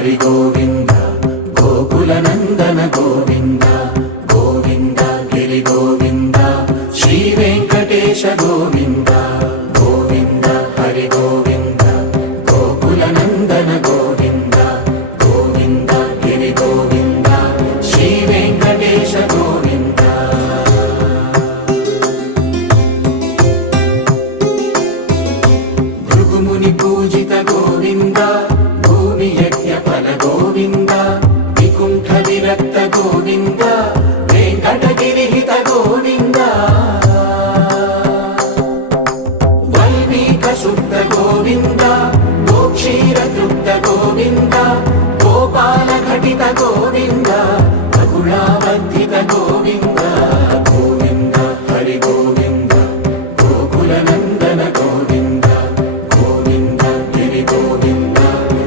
హరి గోవింద గోకుల నందన గోవింద గోవింద గిరి గోవింద శ్రీ వెంకటేశ గోవింద గోవింద హరి గోవింద గోకుల నందన గోవింద గోవింద గిరి గోవింద శ్రీ వెంకటేశ గోవింద భృగుముని పూజిత గోవింద భూమి యజ్ఞ ఫల గోవింద వికుంఠ విరక్త గోవింద వెంకటగిరిహిత గోవింద వల్మీక శుద్ధ గోవింద గోక్షీర తృప్త గోవింద గోపాల ఘటిత గోవింద